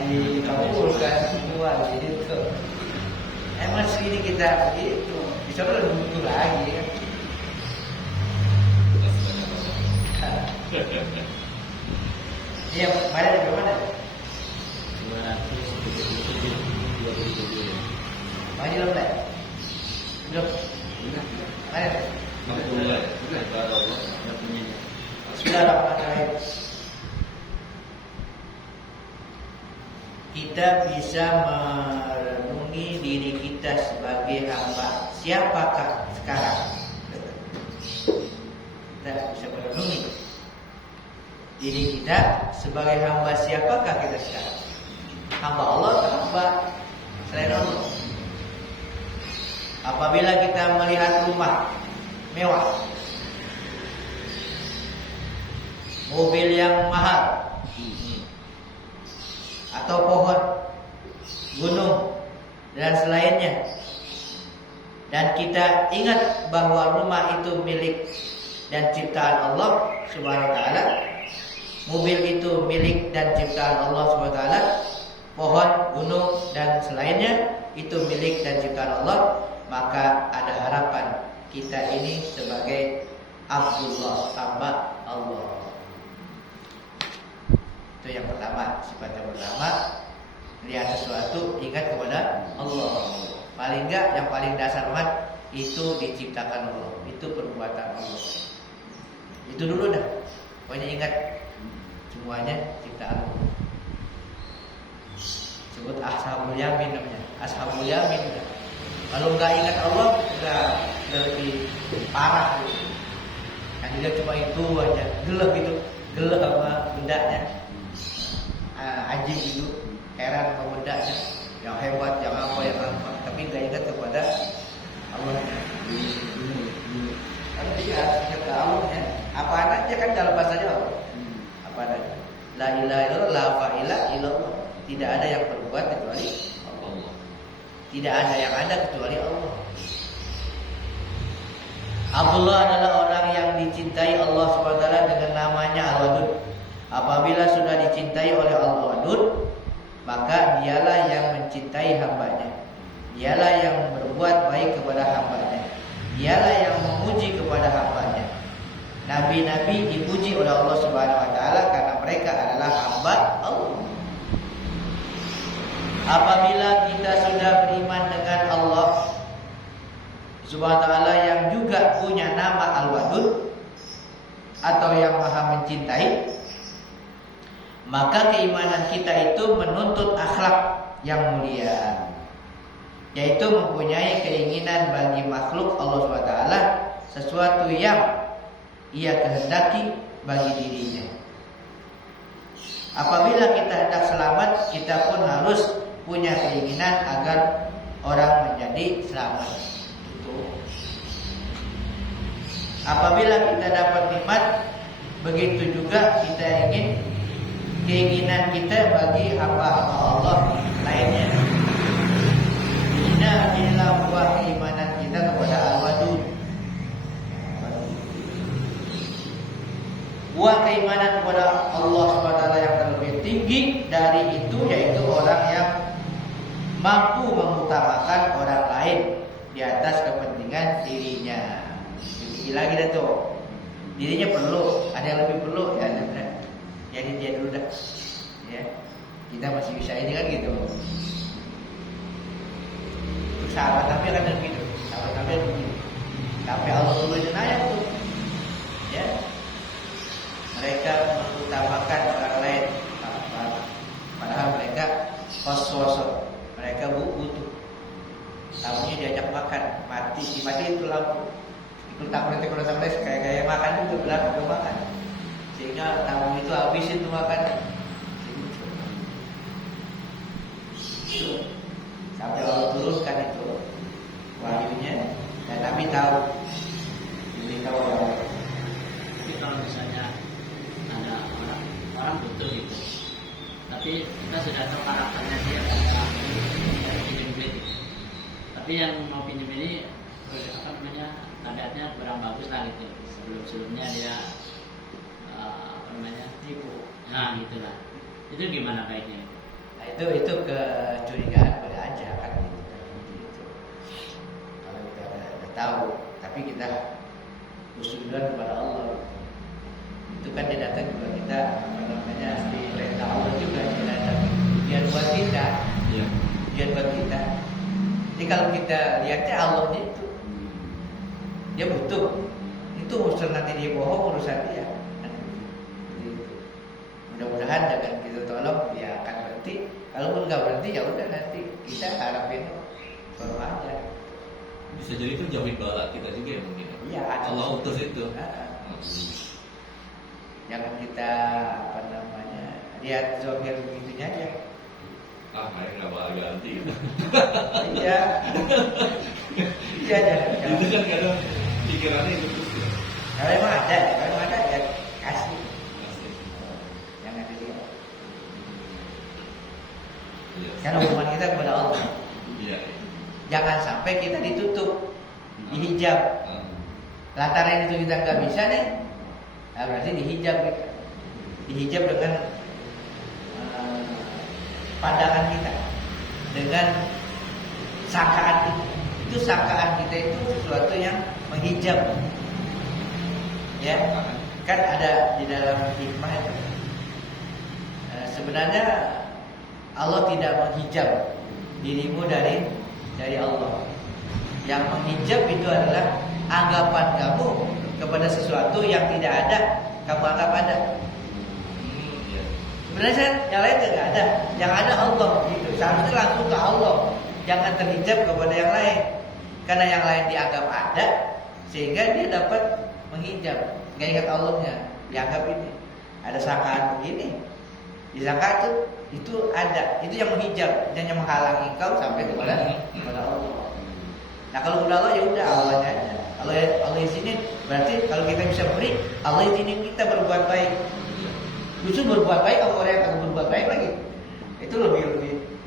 dikabulkan semua jadi itu. Emang sini kita begitu, bisa lebih butuh lagi ya. Iya, mana dari mana? 277. Mana belum dah? Belum. Mana? Bismillahirrahmanirrahim. Kita bisa merenungi diri kita sebagai hamba. Siapakah sekarang? Kita bisa merenungi diri kita sebagai hamba. Siapakah kita sekarang? Hamba Allah atau hamba selain Allah? Apabila kita melihat rumah mewah, mobil yang mahal, atau pohon, gunung, dan selainnya, dan kita ingat bahwa rumah itu milik dan ciptaan Allah Subhanahu wa taala, mobil itu milik dan ciptaan Allah Subhanahu wa taala, pohon, gunung, dan selainnya itu milik dan ciptaan Allah, maka ada harapan kita ini sebagai Abdullah, hamba Allah. Itu yang pertama, sifat yang pertama, lihat sesuatu ingat kepada Allah. Paling enggak yang paling dasar banget itu diciptakan Allah, itu perbuatan Allah. Itu dulu dah. Pokoknya ingat semuanya ciptaan Allah. Sebut ashabul yamin namanya, ashabul yamin. Kalau enggak ingat Allah udah lebih parah gitu. Yang dia cuma itu aja, gelap itu, gelap sama bendanya. Anjing itu heran sama bendanya, yang hebat, yang apa, tapi nggak ingat kepada Allah. Kan dia ingat ke Allahnya. Apa anaknya kan dalam bahasanya Allah. Apa adanya. La ilaha illallah, la fa'ila illallah. Tidak ada yang berbuat kecuali Allah. Tidak ada yang ada kecuali Allah. Abdullah adalah orang yang dicintai Allah SWT dengan namanya Al-Wadud. Apabila sudah dicintai oleh Al-Wadud, maka dialah yang mencintai hambanya. Dialah yang berbuat baik kepada hambanya. Dialah yang memuji kepada hambanya. Nabi-nabi dipuji oleh Allah Subhanahu wa taala karena mereka adalah hamba Allah. Apabila kita sudah beriman dengan Allah Subhanahu wa taala yang juga punya nama Al-Wadud atau yang Maha mencintai, maka keimanan kita itu menuntut akhlak yang mulia, yaitu mempunyai keinginan bagi makhluk Allah SWT sesuatu yang ia kehendaki bagi dirinya. Apabila kita hendak selamat, kita pun harus punya keinginan agar orang menjadi selamat. Itu. Apabila kita dapat nikmat, begitu juga kita ingin keinginan kita bagi hamba-hamba Allah lainnya. Inilah buah keimanan kita kepada Al-Wadud. Buah keimanan kepada Allah SWT yang terlebih tinggi dari itu, yaitu orang yang mampu mengutamakan orang lain di atas kepentingan dirinya. Tinggi lagi dah tuh. Dirinya perlu, ada yang lebih perlu, ya udah. Jadi dia dulu dah. Ya. Kita masih bisa ini kan gitu. Untuk sahabat Nabi kan begitu. Sahabat Nabi begitu. Sampai Allah turunin ayat tuh. Ya. Mereka mengutamakan orang lain, padahal mereka kos-kosong. Mereka butuh. Tamunya diajak makan, mati itu lampu. Ikut tamu kalau sampai kayak makan juga belakang makan. Sehingga tamu itu habisin tuh makan. Itu sampai Allah turunkan itu wahyunya dan Nabi tahu. Jadi tahu orang. Tapi kalau misalnya ada orang butuh gitu, tapi kita sudah tahu karakternya dia ada pinjam duit gitu. Tapi yang mau pinjam ini apa namanya tabiatnya kurang bagus lah gitu. Sebelumnya dia apa namanya tipu, nah gitulah. Itu gimana baiknya? Nah, itu kecurigaan pada aja kan gitu. Kalau kita udah tahu, tapi kita husnudzon kepada Allah. Itu kan dia datang juga kita apa namanya di perintah Allah juga dia datang. Dia buat kita, Iya. dia buat kita. Jadi kalau kita lihatnya Allah itu, dia butuh. Itu urusan nanti dia bohong urusan dia. Gitu. Mudah-mudahan dengan kita tolong dia akan berhenti. Kalaupun nggak berhenti ya udah nanti kita harapin suruh aja. Bisa jadi itu jauhin bala kita juga ya mungkin. Iya. Allah utus itu. Jangan kita apa namanya lihat zahir begitunya aja. Kayak nggak bakal ganti. Gitu. Iya. Iya jangan. Itu kan kadang pikirannya itu terus ya. Kalau emang ada ya kasih. Jangan ada dia. Iya. Karena hubungan kita kepada Allah. Iya. Jangan sampai kita ditutup, dihijab. Lantaran itu kita nggak bisa nih, nah berarti dihijab kita. Dihijab dengan pandangan kita, dengan sangkaan kita. Itu sangkaan kita itu sesuatu yang menghijab. Ya, kan ada di dalam hikmah itu. Sebenarnya Allah tidak menghijab dirimu dari Allah. Yang menghijab itu adalah anggapan kamu kepada sesuatu yang tidak ada, kamu anggap ada. Sebenarnya yang lain tidak ada, yang ada Allah. Gitu. Seharusnya langsung ke Allah, jangan terhijab kepada yang lain. Karena yang lain dianggap ada, sehingga dia dapat menghijab. Nggak ingat Allahnya, dianggap ini ada sangkaan begini, disangka itu ada, itu yang menghijab, dan yang menghalangi kau sampai kepada Allah. Nah kalau udah Allah ya udah Allahnya aja. Kalau Allah izinin berarti kalau kita bisa beri, Allah izinin kita berbuat baik. Justru berbuat baik kalau orang yang akan berbuat baik lagi, itu lebih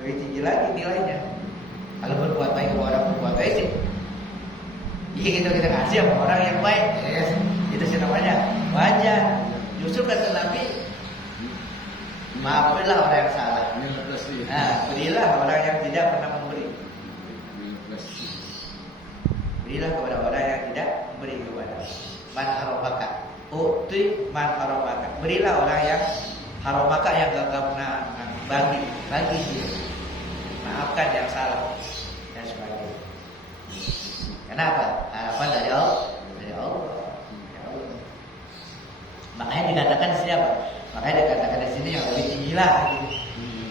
tinggi lagi nilainya. Kalau berbuat baik kalau orang berbuat baik sih, iya kita kasih sama orang yang baik, yes. Itu sih namanya wajar. Justru kata Nabi, maafilah orang yang salah. Nah, berilah orang yang tidak pernah memberi. Berilah kepada orang yang tidak memberi kepada man haromaka. Uti man haromaka. Berilah orang yang haromaka yang gak pernah bagi dia. Maafkan yang salah dan sebagainya. Kenapa? Harapan dari Allah. Dari Allah. Makanya dikatakan di sini apa? Makanya dikatakan di sini yang lebih tinggi lagi.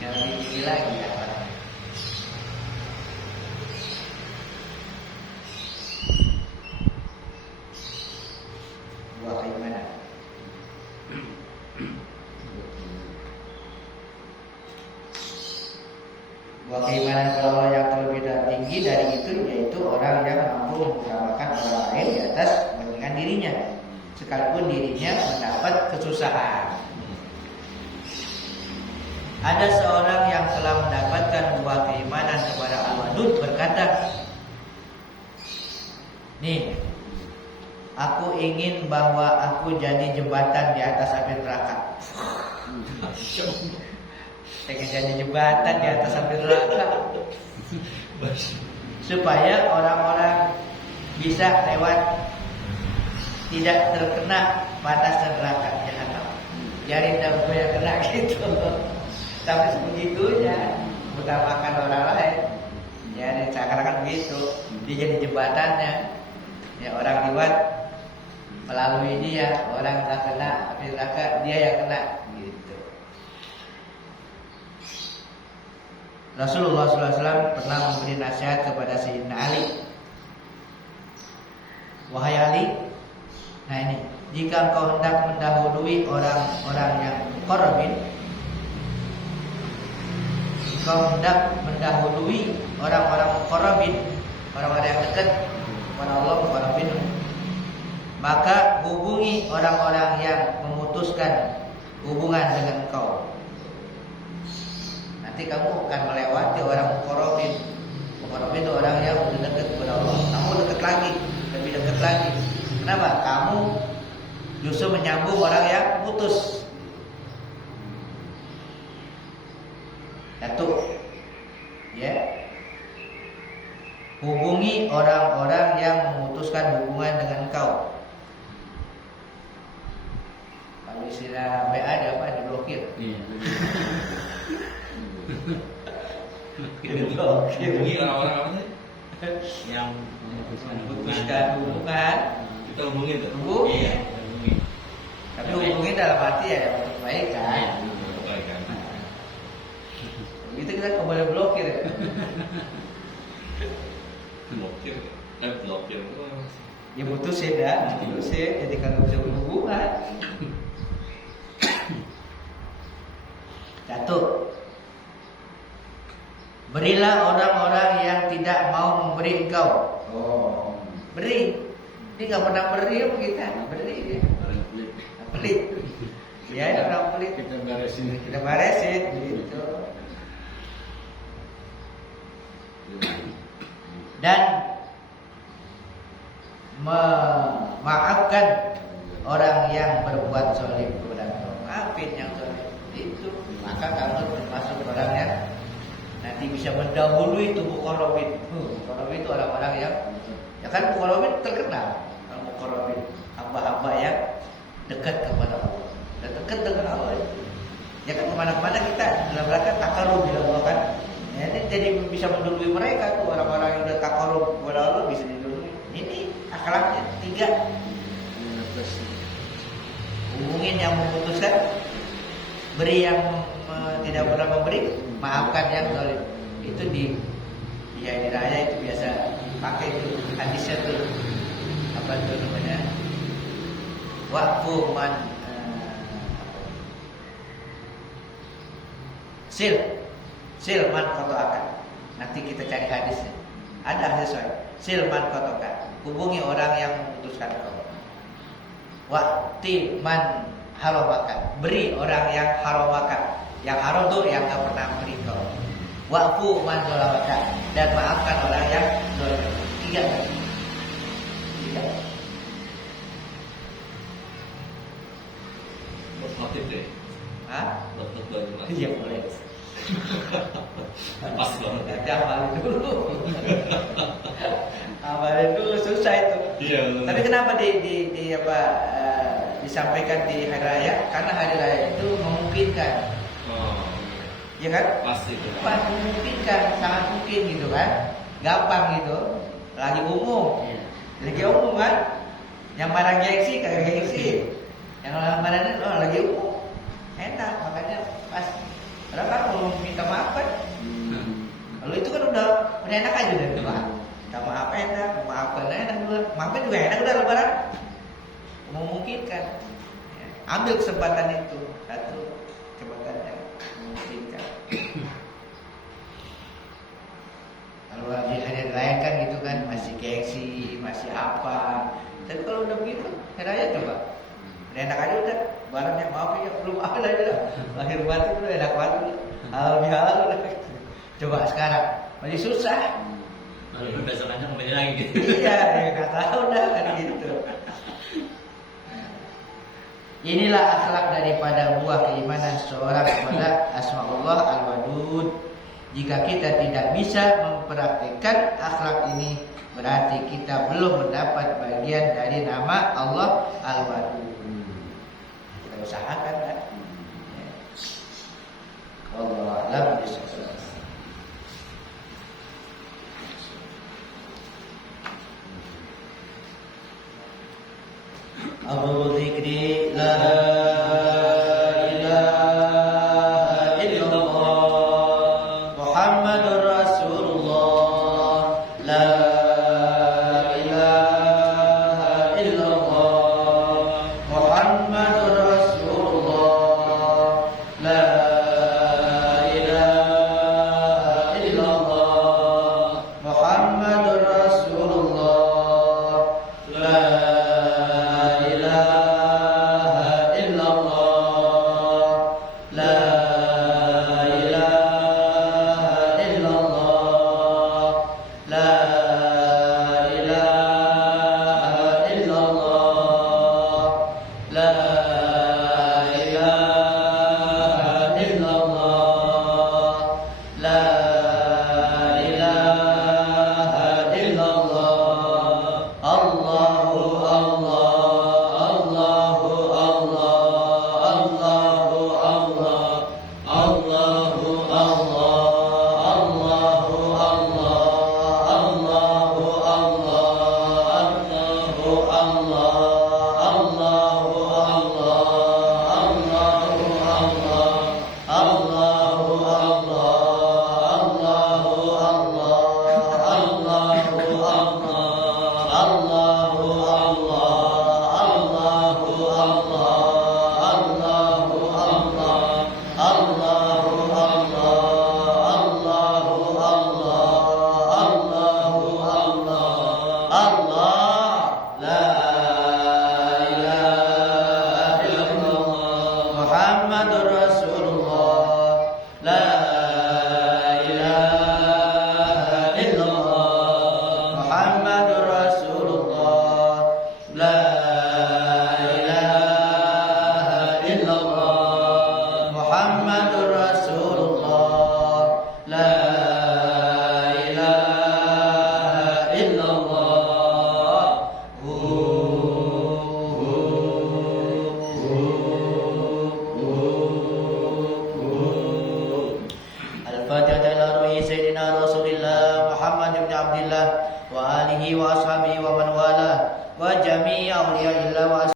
Yang lebih tinggi lagi apa? Buah keimanan. Buah keimanan kepada Allah yang terlebih tinggi dari itu, yaitu orang yang mampu mengutamakan orang lain di atas kepentingan dirinya, sekalipun dirinya mendapat kesusahan. Ada seorang yang telah mendapatkan buah keimanan kepada Al-Wadud berkata, nih, Aku ingin bahwa aku jadi jembatan di atas api neraka. Pengen jadi jembatan di atas api neraka, supaya orang-orang bisa lewat, tidak terkena panas neraka jahanam. Biarin gue yang kena gitu. Tapi sebegitunya mengutamakan orang lain. Ya, seakan-akan begitu. Dia jadi jembatannya. Ya, orang lewat melalui dia, orang tak kena api neraka, dia yang kena gitu. Rasulullah SAW pernah memberi nasihat kepada Sayyidina Ali. Wahai Ali, nah ini, jika engkau hendak mendahului orang-orang yang muqarrabin, engkau hendak mendahului orang-orang muqarrabin, orang-orang yang dekat kepada Allah, muqarrabin, maka hubungi orang-orang yang memutuskan hubungan dengan engkau. Nanti kamu akan melewati orang muqarrabin. Muqarrabin itu orang yang sudah dekat kepada Allah. Kamu dekat lagi, lebih dekat lagi. Kenapa? Kamu justru menyambung orang yang putus. Satu, ya. Hubungi orang-orang yang memutuskan hubungan dengan engkau. Kalau istilah WA ada apa? Diblokir. Iya. Diblokir. Hubungi orang-orang apa sih? Yang memutuskan Memutuskan hubungan. Kita hubungin tuh. Hubungi. Iya, hubungi. Tapi hubungi dalam arti ya kebaikan. Kebaikan. Itu kita nggak boleh blokir ya. Blokir. Blokir. Ya putusin dah, putusin. Jadi kalau bisa berhubungan. Satu, berilah orang-orang yang tidak mau memberi engkau. Oh, beri. Dia nggak pernah beri apa kita? Beri dia. Orang pelit. Pelit. Ya, orang pelit. Kita beresin. Kita beresin gitu. Dan memaafkan orang yang berbuat zalim kepada engkau. Maafin yang zalim itu, maka kamu termasuk orang yang nanti bisa mendahului itu muqarrabin. Muqarrabin itu orang-orang yang, ya kan muqarrabin terkenal. Muqarrabin, hamba-hamba yang dekat kepada Allah. Dan dekat dengan Allah. Ya kan kemana-mana kita dalam rangka takarub bilang Allah kan. Ya, ini jadi bisa mendahului mereka tuh, orang-orang yang udah takarub kepada Allah bisa didahului. Ini akhlaknya 3. Hubungin yang memutuskan, beri yang tidak pernah memberi, maafkan yang zalim. Itu di raya itu biasa pakai itu hadisnya tuh, apa itu namanya, waqfu man silman kotoakan. Nanti kita cari hadisnya. Ada hadis soal silman kotoakan. Hubungi orang yang memutuskan kau. Waqti man haromakan. Beri orang yang haromakan. Yang haram tuh yang tak pernah beri kau. Waqfu man zalamakan. Dan maafkan orang yang zalim. 3 tadi. 3. Motif deh. Hah? Motif bagaimana? Iya boleh. Pas banget. Nanti hafalin dulu. Hafalin dulu susah itu. Iya. Tapi kenapa disampaikan di hari raya? Karena hari raya itu memungkinkan. Oh, Ya kan? pasti itu. Pas memungkinkan, sangat mungkin gitu kan. Gampang gitu. Lagi umum. Iya. Lagi umum kan. Yang marah gengsi kagak gengsi. Yang marah lagi umum. Enak, makanya pas. Karena kan kalau minta maaf kan, kalau itu kan udah enak aja udah Pak. Minta maaf enak, maafkan enak juga. Maafin juga enak udah lebaran. Memungkinkan. Ya, ambil kesempatan itu. Satu kesempatan yang memungkinkan. Kalau lagi hari raya kan gitu kan masih gengsi, masih apa. Tapi kalau udah begitu, hari raya coba. Udah enak aja udah, barangnya maaf ya, belum apa aja lah. Lahir batin udah enak banget udah. Halal bihalal udah. Coba sekarang masih susah. Kalau besokannya kembali lagi gitu. Iya, ya nggak tahu dah kan gitu. Inilah akhlak daripada buah keimanan seorang kepada asmaullah al-wadud. Jika kita tidak bisa mempraktikkan akhlak ini, berarti kita belum mendapat bagian dari nama Allah al-wadud. Kita usahakan kan? Allah alam bisawab. Abu dzikri la ilaha illallah Muhammadur Rasulullah la ilaha illallah Muhammadur Rasulullah la ilaha illallah Muhammadur Rasulullah la Muhammadur Rasulullah la ilaha illallah Muhammadur Rasulullah la ilaha illallah Muhammadur Rasulullah la ilaha illallah Al-Fatihah ila ruhi Sayyidina Rasulillah Muhammad ibn Abdillah wa alihi wa ashabihi wa man wala wa jami'i awliya illa wa